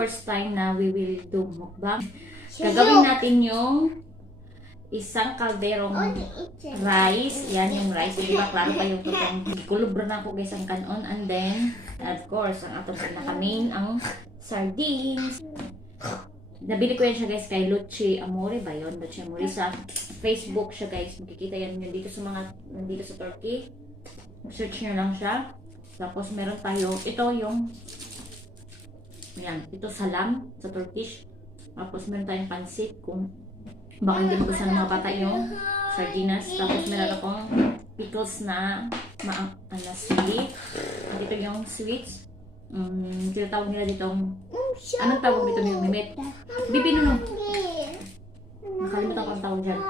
first time na we will do mukbang. Gagawin natin yung isang kalderong rice. Yan yung rice. Di ba? Klaro pa yung tutong. Kulubra na ako guys ang kanon. And then, of course, ang atong pinaka-main, ang sardines. Nabili ko yan siya guys kay Luchi Amore ba yun? Luchi Amore sa Facebook siya guys. Makikita yan yun dito sa mga, nandito sa Turkey. Search nyo lang siya. Tapos meron tayo, ito yung, yan, ito salam sa Turkish. Tapos meron tayong pansit kung baka hindi magustuhan ng mga bata yung sardinas. Tapos meron akong pickles na sweet. At ito yung sweets. Tinatawag nila ditong, anong tawag dito yung mimit? Bibino. Nakalimutan ko ang tawag dyan.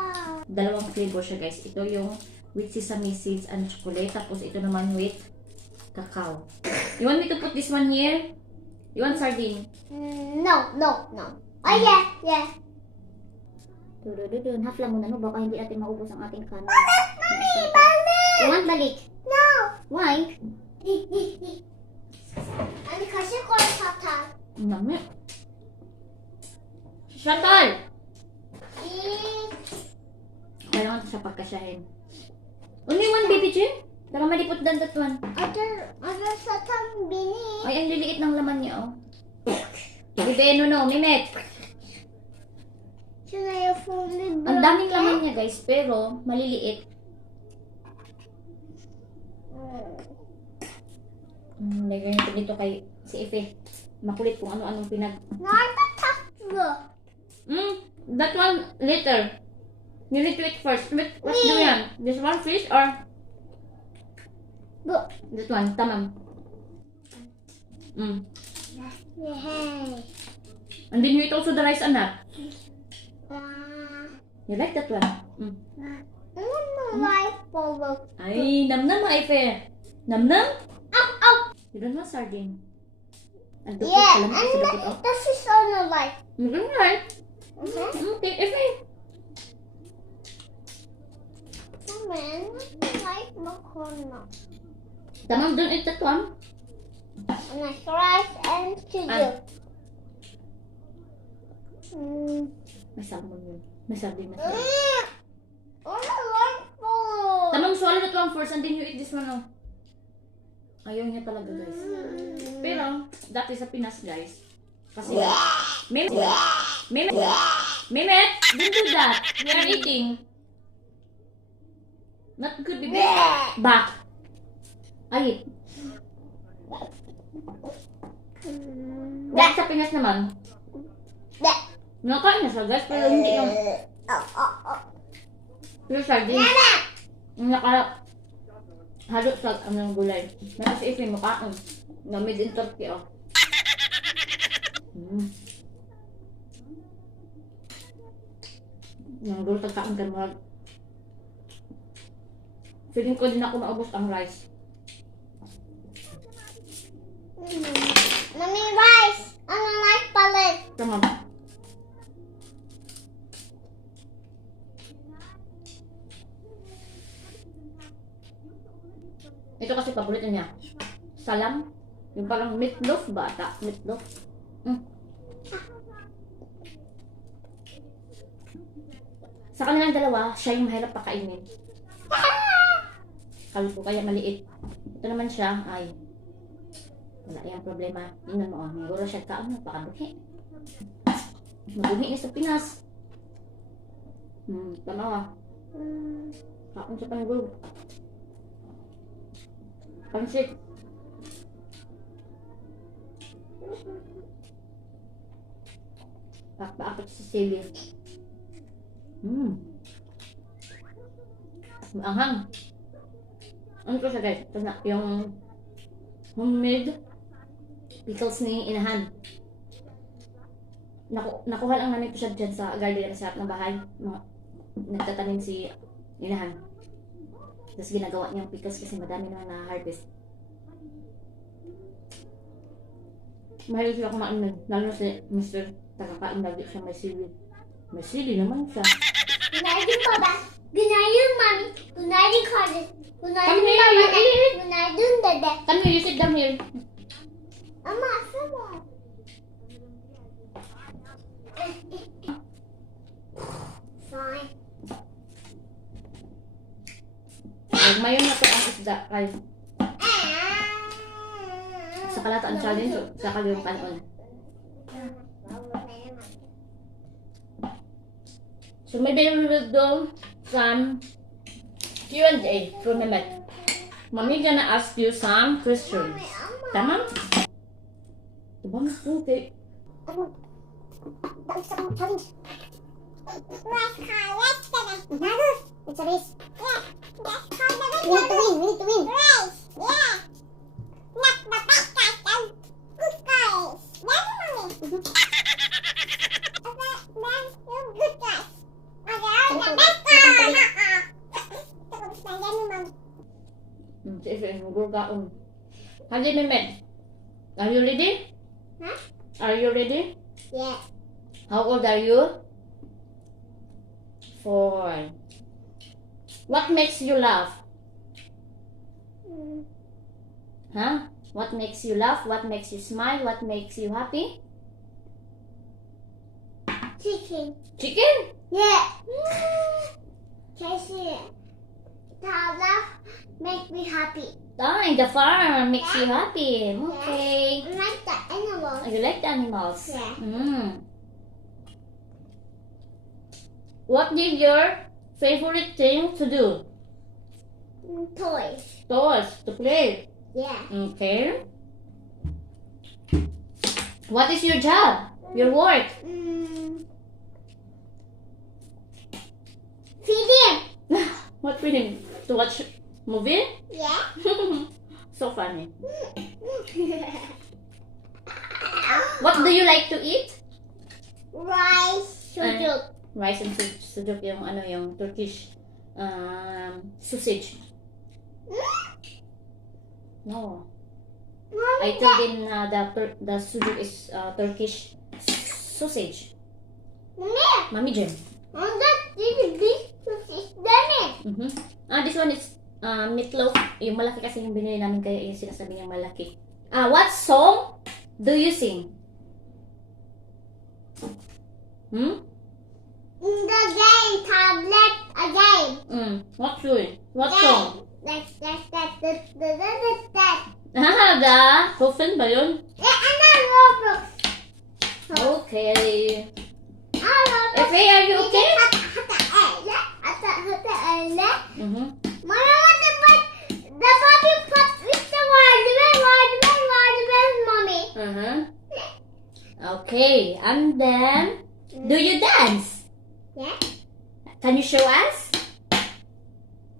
Dalawang flavor siya guys. Ito yung with sesame seeds and chocolate. Tapos ito naman with cacao. You want me to put this one here? You want sardine? No. Oh, yeah. Dudududun, half lang muna no, baka hindi natin maubos ang ating kanin. Balik! You want balik? No! Why? Ano kasi ko satan? Nami. Shatal! Kailangan siya pagkasyahin. Only one baby Jim? Daka malipot dan that one. Other satan bini. Ay, ang liliit ng laman niya, oh. Bibeno no, Mimet. Sila yung fully Ang daming laman niya, guys, pero maliliit. Lagyan nito dito kay si Efe. Makulit kung ano-anong pinag... Natatakbo. That one later. You need to eat first. Let's do yan. This one fish or... That one, tamam. Yay. And then you eat also the rice, anak. You like that one? Life follow. Ay, namnam mga Efe. Namnam? Ow! You don't want sardine. Ang dukot, Yeah, alam mo and sa dukot, oh. this is on the life. Right? Okay, Efe. Man, life makono. Tamam, don't eat that one. And I rice and sugar. May salmon yun. May sardine na siya. On the life follow. Tamam, swallow that one first and then you eat this one, oh. Ayaw niya talaga, guys. Pero, dati sa Pinas, guys. Kasi, Mehmet, don't do that. We are eating. Not good, baby. Back. Ay. Dahil sa Pinas naman, nakain na siya, guys, pero hindi yung... Pero sardine. Halo sa anong gulay. Kasi if yung mukhaan. Na made in Turkey, oh. Nang gulo tagkaan ka mga... Feeling ko din ako maubos ang rice. Naming rice on the life palette. Tama. Ito kasi paborito niya. Salam. Yung parang meatloaf ba ata? Meatloaf. Sa kanilang dalawa, siya yung mahirap pakainin. Kalo ko kaya maliit. Ito naman siya, ay wala yung problema. Tingnan mo, oh. Siguro siya kaon, napakabuhi. Mabuhi niya sa Pinas. Tama, kaon siya panggulog. Pansit. Pakpaakot sa sili. Maanghang. Ano ko siya guys? Ito na yung homemade pickles ni inahan. Nakuha lang namin ito siya dyan sa garden sa harap ng bahay. Nagtatanim si inahan. Tapos ginagawa niyang pickles kasi madami na na-harvest. Mahilig siya kumain nun. Lalo si Mr. Tagakain lagi siya may sili. May sili naman siya. Günaydın baba. Günaydın mami. Günaydın kardeş. Günaydın Come baba. here, Günaydın dede. Come here, you sit down here. Ama asıl var. Fine. Mayon na to ang isda. Ay, sa kalataan challenge, sa kalderong kanon. So maybe we will do some Q&A from Mehmet. Mommy gonna ask you some questions. Tama? Diba mas okay? Let's call it. It's a race. Yeah. Let's call the We need to win. We need to win. race. Yeah. Not the best guys and good guys. Daddy, mommy. Then you good guys. Okay, the best guys. Daddy, mommy. Sige, magurgaon. Hadi Mehmet. Are you ready? Huh? Are you ready? Yeah. How old are you? 4. What makes you laugh? Huh? What makes you laugh? What makes you smile? What makes you happy? Chicken. Chicken? Yeah. Casey. Tala make me happy. Ah, in the farm makes you happy. Okay. I like the animals. You like the animals? Yeah. What is your favorite thing to do? Toys. Toys, to play. Yeah. Okay. What is your job? Your work? Feeding. What reading? To watch movie? Yeah. So funny. What do you like to eat? Rice. Sujuk. Rice and sujuk, yung ano, yung Turkish sausage. No. I told him the sujuk is Turkish sausage. Mami Jem. And that this is done it. This one is meatloaf. Yung malaki kasi yung binili namin kaya yung sinasabi niyang malaki. What song do you sing? In the game, tablet, a game. What song? What song? That. The Coffin ba yun? Yeah, and then Roblox. Okay. Roblox. Efe, are you okay? Mama, what the body pot with the watermelon, mommy. Okay, and then, do you dance? Yeah. Can you show us?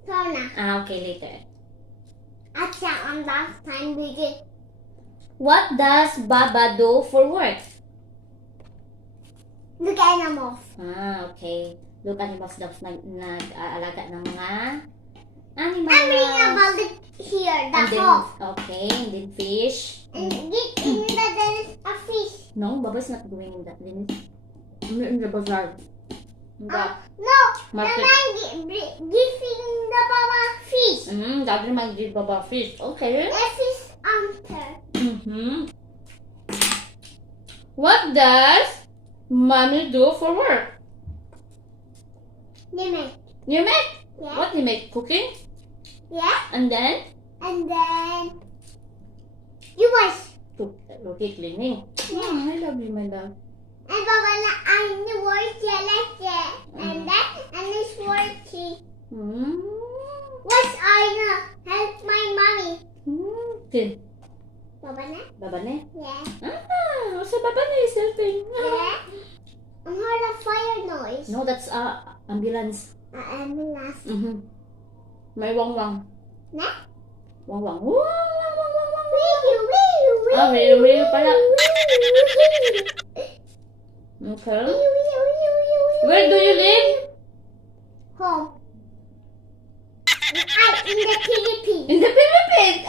Sona. Okay, later. On last time we did. What does Baba do for work? Look animals. Okay. Look, animals daw nag-aalaga ng mga I'm reading animals. about it here, the And then, hole. okay, and then fish. And in the there is a fish. No, Baba is not going in that. In the bazaar. In the No, market. the man giving the Baba fish. Daddy might give Baba fish. Okay. A fish answer. What does Mommy do for work? Limit. You make? Yeah. What you make? Cooking? Yeah. And then? And then you wash. Okay, cleaning. I love you, my love. And Baba na I'm the work and then and it's working. What's I know? Help my mommy. Okay. Baba na? Baba na? Yeah. Sa baba na is helping. Yeah. I heard a fire noise. No, that's ambulance. Ambulance. May wang-wang. Na? Wang-wang. Wang-wang-wang-wang. Wee pala. Okay. Where do you live? Home. In the Philippines. In the Philippines.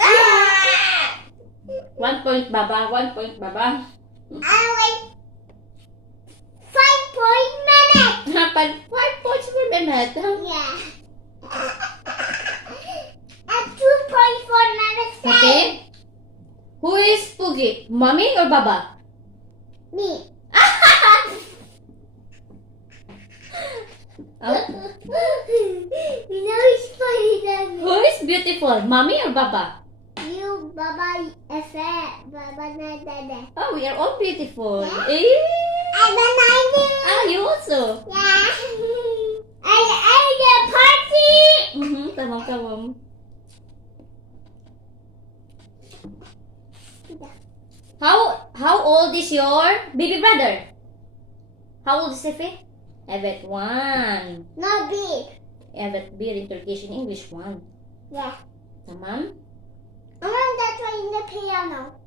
1 point, Baba. 1 point, Baba. I wait 5 point minute. 5 points for Mehmet. Yeah. And 2 points for minute. Okay. Who is Pugi? Mommy or Baba? Me. Oh. You know it's funny than me. Who is beautiful? Mommy or Baba? You, Baba, Efe, Baba, na Dada. Oh, we are all beautiful. Yeah. Eh? And then I do. Ah, you also. Yeah. And the party. Tamam. How old is your baby brother? How old is Efe? Evet 1. Not big. Evet 1 in Turkish, in English 1. Yeah. Tamam. I want that one in the piano.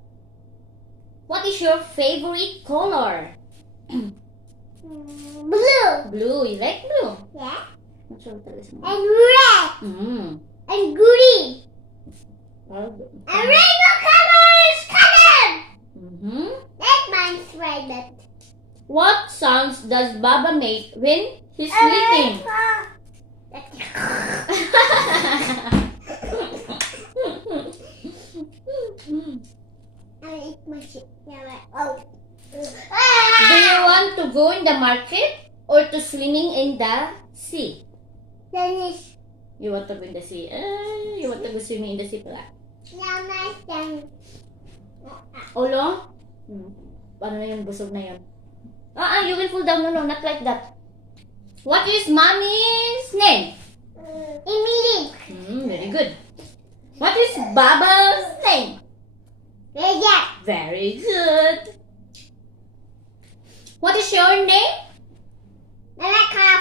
What is your favorite color? Blue. Blue. You like blue? Yeah. Not sure what that is. And red. And green. And rainbow colors. Color. That mine's red. What sounds does Baba make when he's sleeping? I eat my shit. Oh. Do you want to go in the market or to swimming in the sea? Finish. You want to go in the sea? You want to go swimming in the sea pala? Now my turn. Olo? Ano na yun? Busog na yun. You will fall down. No, not like that. What is mommy's name? Emily. Very good. What is Baba's name? Yeah. Very good. What is your name?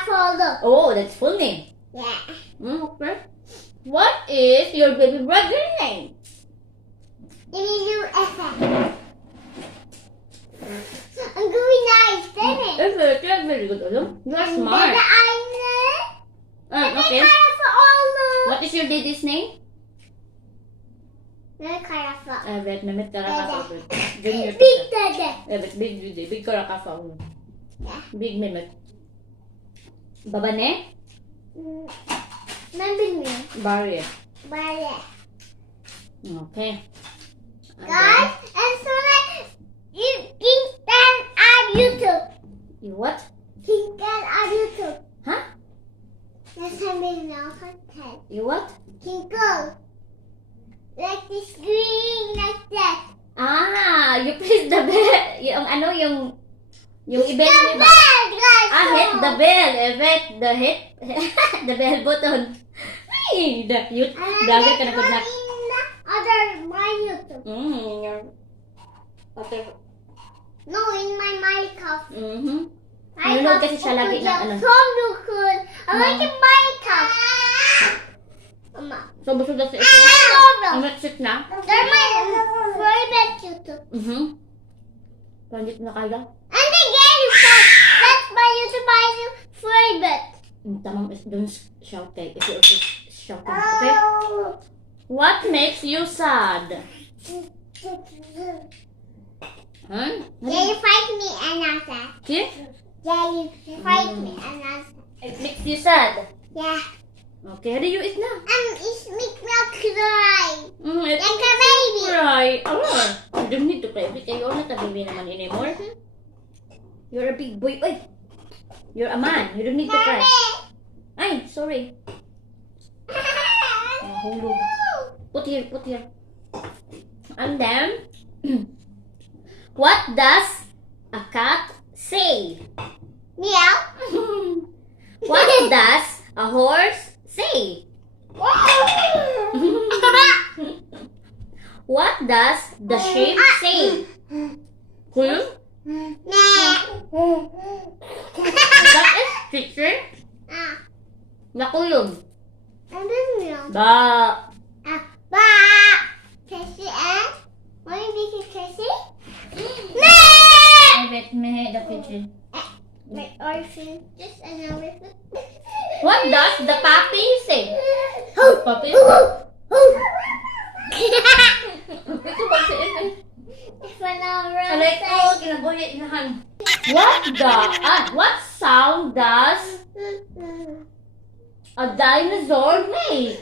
Follow. Oh, that's full name. Yeah. Okay. What is your baby brother's name? Emily FM. I'm going nice, isn't it? That's very good. Olo. You are smart. Then Okay. What is your daddy's name? Evet, Mehmet Karakafa. Junior. Big Dada. Evet, big Karakafa. Yeah. Big Mehmet. Baba ne? Remember me. Barry. Bye. Okay. Guys, and so you can add YouTube. You what? You can add YouTube. Huh? That's how many now content. You what? Can go. Like this green, like that. You press the bell. Yung i-bell mo ba? Guys, Hit the bell. Evet, the bell button. Ay, the cute. Gaga ka na good na. Other my YouTube. Okay. No, in my Minecraft. Nanonood kasi siya lagi ng ano. I like in Minecraft. Mama. So, busog na siya. Sit na. They're my favorite YouTube. Pandit na kaya. And the game part. That's my YouTube favorite. Tamam, don't shout if you're shouting. Okay? What makes you sad? Huh? Yeah, you fight me and answer. Okay? Yeah, you fight me and answer. It makes you sad. Yeah. Okay, how do you eat na? It makes me cry. It Like a baby. cry. You don't need to cry. You're not a baby naman anymore. You're a big boy. Oy! You're a man. You don't need to cry. Ay, sorry. Hulog. Put here. And then, what does a cat say? Meow. What does a horse say? What does the sheep say? Kulum? That is teacher. Nakulum. And then meow. Ba. Ba. Casey and? Want to make it Casey? I bet me the pigeon. My orphan. Just another. What does the puppy say? Puppy? Ito ba si Efe? Alay ko, kinabuhi inahan. What sound does a dinosaur make?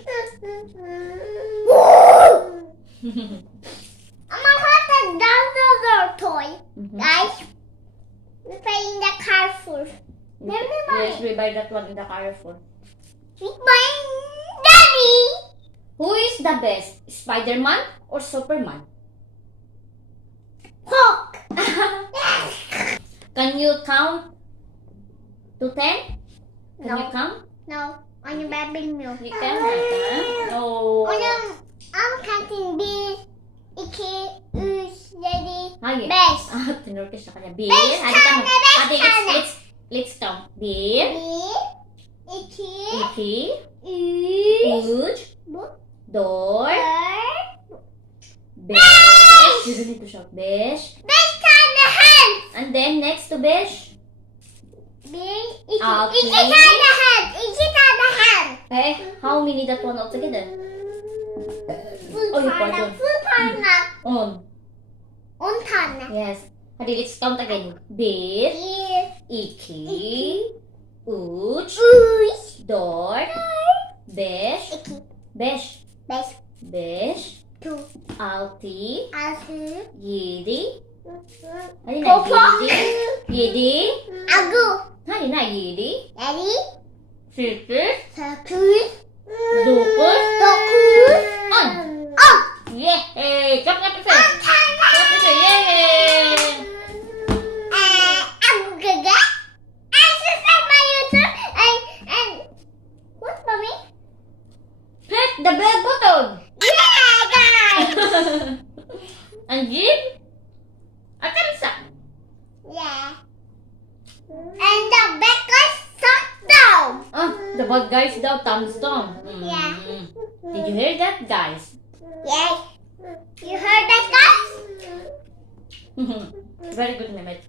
I'm gonna have a dinosaur toy. Guys, we're playing the car first. Remember Yes, we buy that one in the Carrefour. With my daddy. Who is the best? Spider-Man or Superman? Hulk. Can you count to 10? Can No. you count? No, on your baby milk. You can, huh? No. I'm counting B, Iki, Us, Daddy, Hayır. Beş. Tinurkish sa kanya. Bir. Beş Hadi tama. tane, beş Hadi, tane. let's count. B, Bir. Iki, İki. Üç, Üç. Dört. dört, Beş. You don't need to shout. Beş. beş tane hand. And then next to beş. Bir, iki, Altı. iki tane hand. İki tane hand. Okay. How many that one altogether? Full Oh, you parmak, pardon. full parmak. On. 10 tane. Yes. Hadi, let's count again. Bir. Bir, İki. Üç. üç, Dört. Beş. iki, Beş. beş, Beş. two, Altı. altı, Yedi. Hadi na, Popo. yedi. Agu, Hadi na, yedi. Daddy, Sekiz. sekiz, Dokuz. dokuz, On. on. Yay! Clap, clap, clap. On tane. Clap, clap, yay! Agu gaga. And subscribe my YouTube. And what, mommy? Click the bell button. Yeah, guys. And give a thumbs up. Yeah. And the backers suck down. The bad guys daw, thumbs down. Yeah. Did you hear that, guys? Yes. You heard that, guys? Very good, Mehmet.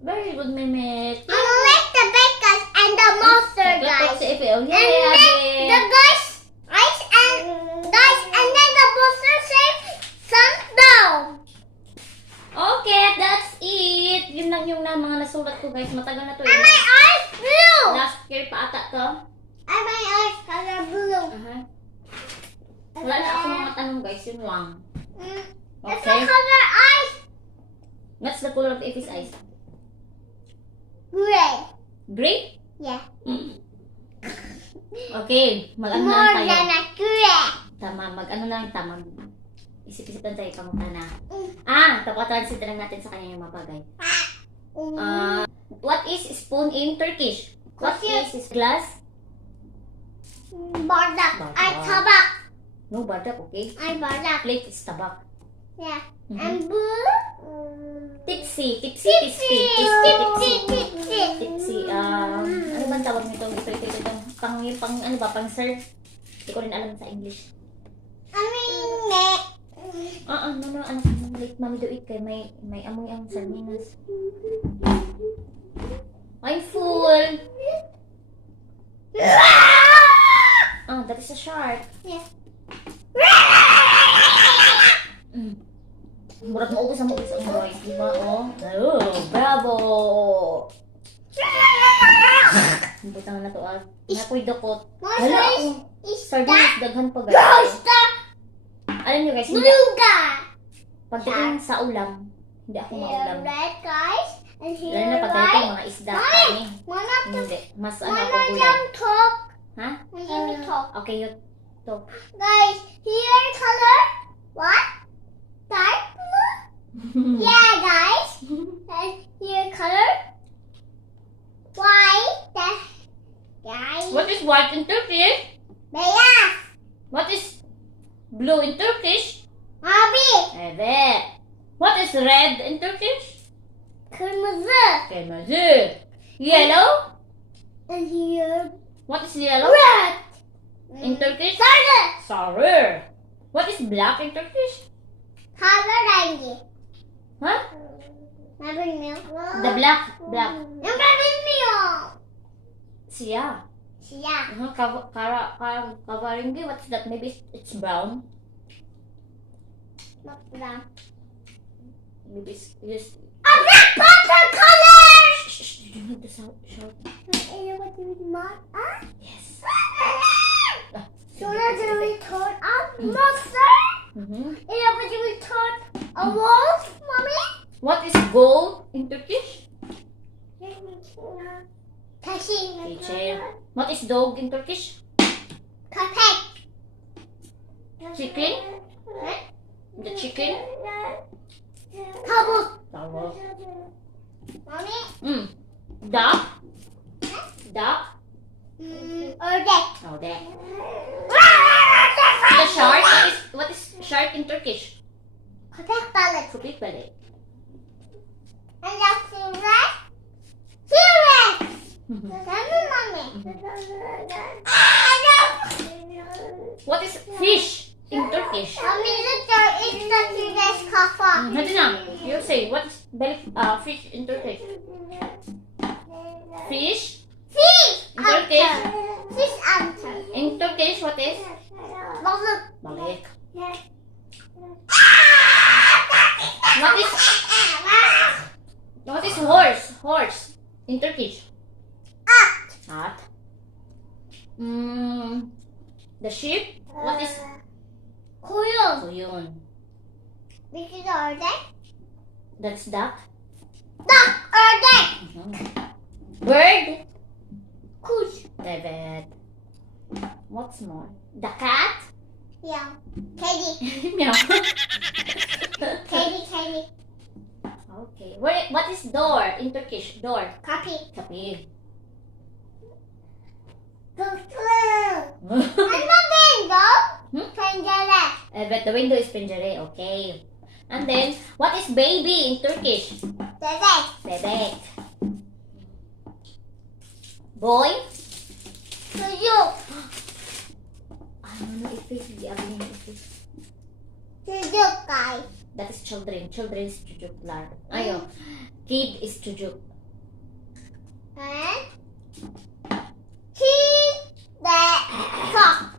Very good, Mehmet. I'm like the bakers and the monster Clap, clap guys. sa FL. And Yay, then the Ate. guys, and then the monster say thumbs down. Okay, that's it. Yun lang yung mga nasulat ko, guys. Matagal na to. And my eyes blue. Last year pa ata to. And my eyes color blue. Wala na ako mga tanong, guys. Yun lang. It's the Okay. color eyes What's the color of Effie's eyes? gray. Gray? Yeah. Okay. Mag-ano na More lang tayo. than a gray. Tama. Mag-ano na lang tama. Isip-isip lang tayo kamuta na. Mm. Tapatransit lang natin sa kanya yung mga bagay. What is spoon in Turkish? What is glass? Bardak. Bardak. I tabak. No, badak, okay? I bardak. Plate is tabak. Yeah. Mhm. And blue. Tipsy. Tipsy. Tipsy. Tipsy. Tipsy. Tipsy. Ano bang tawag nito? Ano ba? Pang serve? Hindi ko rin alam sa English. I mean, neck. No, anak. Late mami do it kay may amoy ang sardinas. I'm full. That is a shark. Yeah. Murag maubos ang voice, di ba? Oh, bravo! Butang na to ah. Nakoy dakot. Hala ako. Is Sardinas daghan pa guys. Ghost Alam nyo guys, hindi Bluga. pagdating sa ulam, hindi ako Here, maulam. red guys. And here, Lalo na pagdating white. mga isda Mommy, kami. One of the Hindi. Mas ano one ako of gulay. them talk. Ha? Let me talk. Okay, yun. To. Guys, here color. What? Dark blue? Yeah, guys. And here color. White. Guys. What is white in Turkish? Beyaz. What is blue in Turkish? Mavi. Evet. What is red in Turkish? Kırmızı. Kırmızı. Yellow? And here What is yellow? red. In Turkish? Sarı. Sarı. What is black in Turkish? Kahverengi. Huh? Ne bilmiyorum. The black. Black. Ne ben bilmiyorum. Siyah. Siyah. Kavarengi, what's that? Maybe it's brown. Bak buradan. Maybe it's just... A black purple color. Shh, you don't need to shout. What do we want? Yes. So now do we turn on monster? Mm-hmm. What do we turn a wolf, mommy? What is gold in Turkish? Taş. Teacher. What is dog in Turkish? Köpek. Chicken? The chicken? Tavuk. Tawag. Mommy. Duck? Duck? Ördek. Oh, that. The shark? What is shark in Turkish? Köpek balık. Kupit balik. And that's T-Rex. T-Rex. Tell me, mommy. What is fish in Turkish? Mommy, look there. It's the T-Rex kafa. Hadi na. You say, what is fish in Turkish? Fish? Fish. In Turkish? Fish answer. In Turkish, what is? Balık. Balik. What is horse? Horse in Turkish? At. The sheep? What is Koyun. koyun? This is ördek. That's duck. Duck. Ördek. Bird? Kuş. David. What's more? The cat? Yeah. Kedi. Meow. Kedi. Okay. What is door in Turkish? Door. Kapı. Kapı. Ano window? Pencere. But the window is pencere. Okay. And then, what is baby in Turkish? Bebek. Bebek. Boy? Çocuk. Ano if it's the other name if Çocuk guys. that is children. Children is çocuklar. Ayo. Kid is çocuk. And the sock.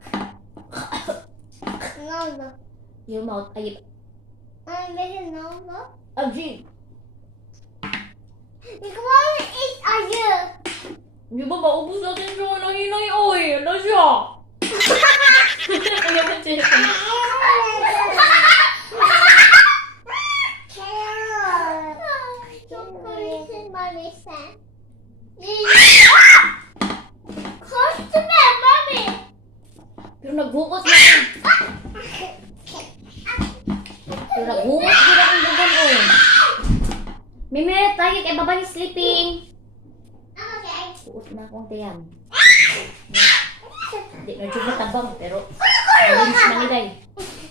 Ne oldu? Your mouth. Ay. Benim ne oldu? Agri. Ikaw is ayı. Di ba maubos natin siya ng hinay? Oy, ano siya? Ano ba siya? Çok komiksin mami sen. Koştu be mami. Pero naghugot na siya. Pero naghugot siya na ang bugan, oy. Mimiret tayo kay baba ni sleeping. Okay. Suot na akong tiyan. Di na dyan matabang, pero alinis na nilay.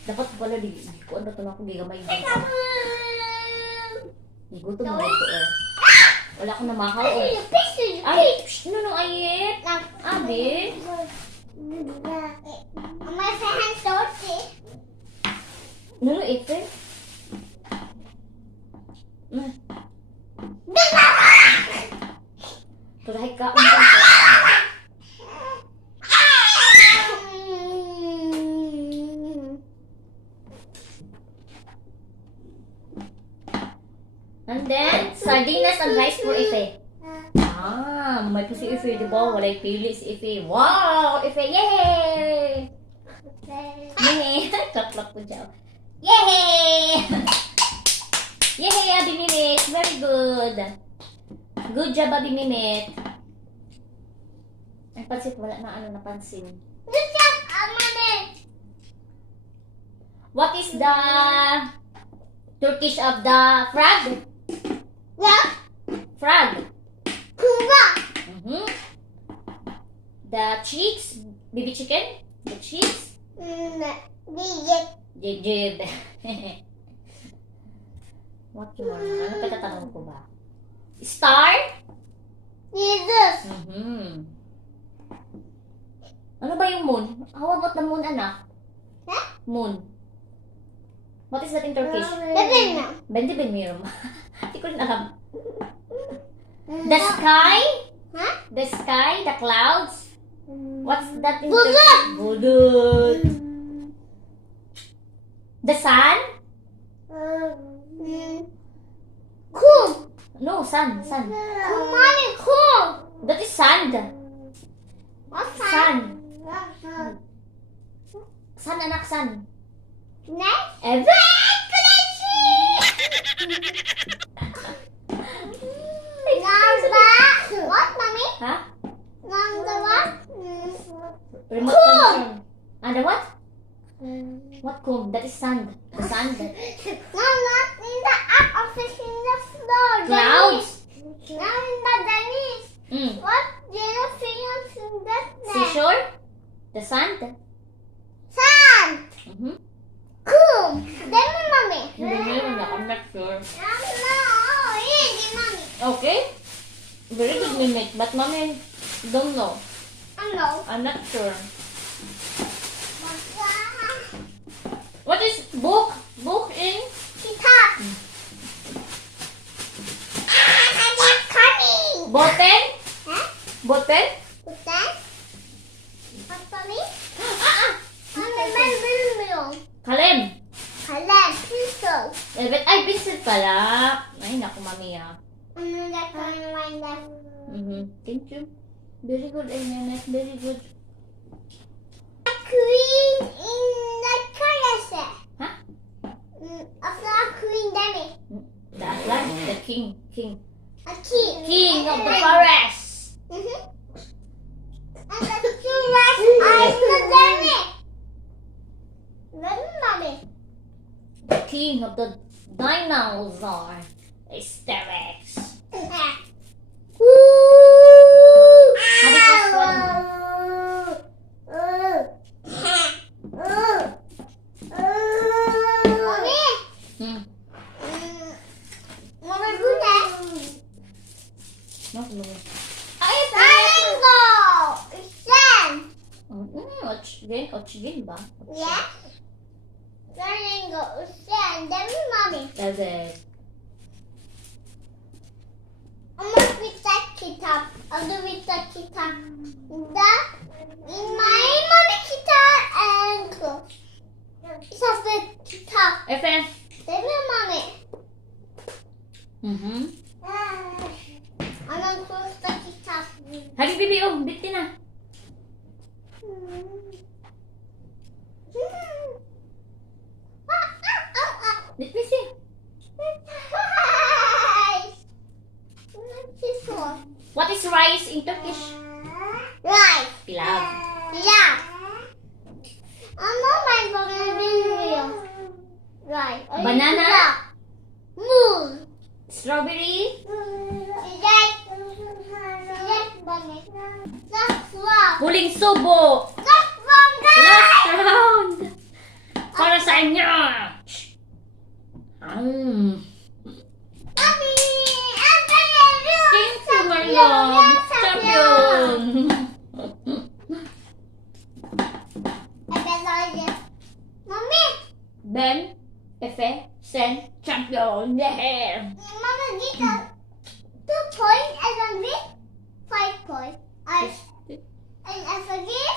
Dapat pala di ko ano to na ako gigamay. Igutom mo ito eh. Wala ko namahaw eh. Ay, nunong ayit. Abi. May hand torti. Nunong ito eh. Turahay ka. And then, sardinas and rice for Ife. May po si Ife, di ba? Walay pili si Ife. Wow! Ife, yay! Mimi, kaplak po dyan. Yay! Yay, Abi Mimit! Very good! Good job, Abi Mimit! Ang pansit, wala na ano napansin. Good job, mami. What is the Turkish of the frog? Yeah. Frog. Kuba. The chicks, baby chicken. The chicks. Bigit. Jib. What more? Ano pagkatanong ko ba? Star? Jesus. Ano ba yung moon? How about the moon, anak? Huh? Moon. What is that in Turkish? Sabihin na. Bende ben mirum. Hindi ko rin alam. The sky? Huh? The sky? The clouds? What's that in Bulut. Turkish? Bulut. The sun? Kum. No, sun. Kumari kum. That is sand. What's Sun. that? Sun, anak, sun. Next. Evan! Number. What, mommy? Ha? is sand? The sand. No, not in the up of fish in the floor. Clouds. Now in the Denise. Mm. What yellow things in that there? Seashore? The sand? Sand. Mm-hmm. Cool. Then mommy. I'm not sure. No, easy mommy. Okay. Very good, Mimit. But mommy don't know. No. I'm not sure. What is book? Book in? Kitab. Coming. Boten? Huh? Boten? Bukan? Apa ni? Ah! Mana belum? Kalem. Kalam, pencil. Ay, pencil pala. Ay, naku, mami ah. Ano na kain na? Thank you. Very good, Mimit. Very good. Queen in the Karasa. Huh? After a queen demi. The Atlas? The king. King. A king. King of the forest. And the king is the demi. Then mommy. The king of the dinosaur. Asterix. How the first one? Mommy. Hmm. Mommy guna. No, no. Ay, triangle. Isang. Oxygen ba? Yeah. Triangle. Isang. Demi mommy. That's Almost with that kitab. I'll do with the kitab. In my mommy kitab and clothes. It's of the kitab. FM. Demi mommy. I'm gonna close the kitab. Hari bibi, oh, bitin na. Let me see. This one. What is rice in Turkish? Right. Pilav. Yeah. I'm not my video. Right. Banana. Moon. Strawberry. That's wrong. Huling subo. That's wrong, guys. Last round. Para sa inyo. Mommy, I'm gonna do Thank you, my love. Champion. Mommy, Ben, Efe, Sen, champion. Yeah. Mama, get a 2 points and then get 5 points. And I forget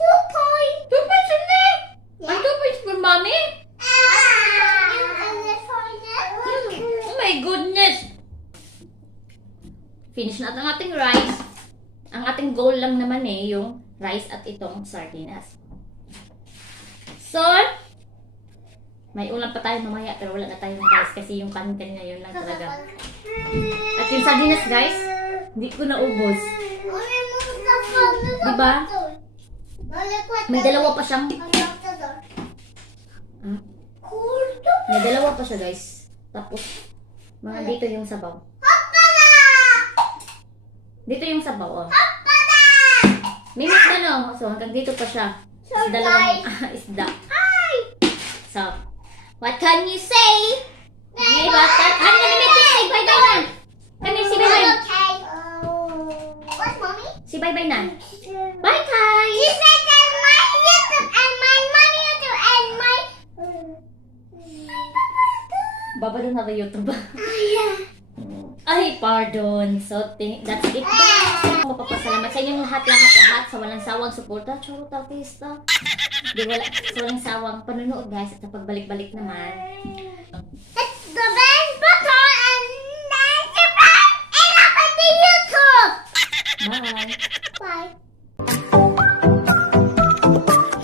2 points. 2 points in there. Yeah. And 2 points for mommy. And the final. Oh my goodness. Finish na ang ating rice. Ang ating goal lang naman yung rice at itong sardinas. So, may ulam pa tayo mamaya pero wala na tayong rice kasi yung kanin kanina yun lang talaga. At yung sardinas guys, hindi ko naubos. Diba? May dalawa pa siyang... May dalawa pa siya guys. Tapos, mga dito yung sabaw. Dito yung sabaw, oh. Minute na no. So, hanggang dito pa siya. Sa dalawang isda. So, what can you say? Hey, what can... Ano na namin? Say bye-bye na. Kami, si bye-bye. What's mommy? Si bye-bye na. Bye, Kai. You said that my YouTube and my mommy YouTube and my... Baba doon na YouTube. yeah. Ay, pardon. So, that's it. Mapapasalamat sa inyong lahat sa walang sawang suporta. Chorota, pista. Di wala, sa walang sawang panunood guys at sa pagbalik-balik naman. It's the best button and subscribe and open the YouTube. Bye. Bye.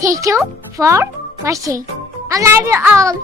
Thank you for watching. I love you all.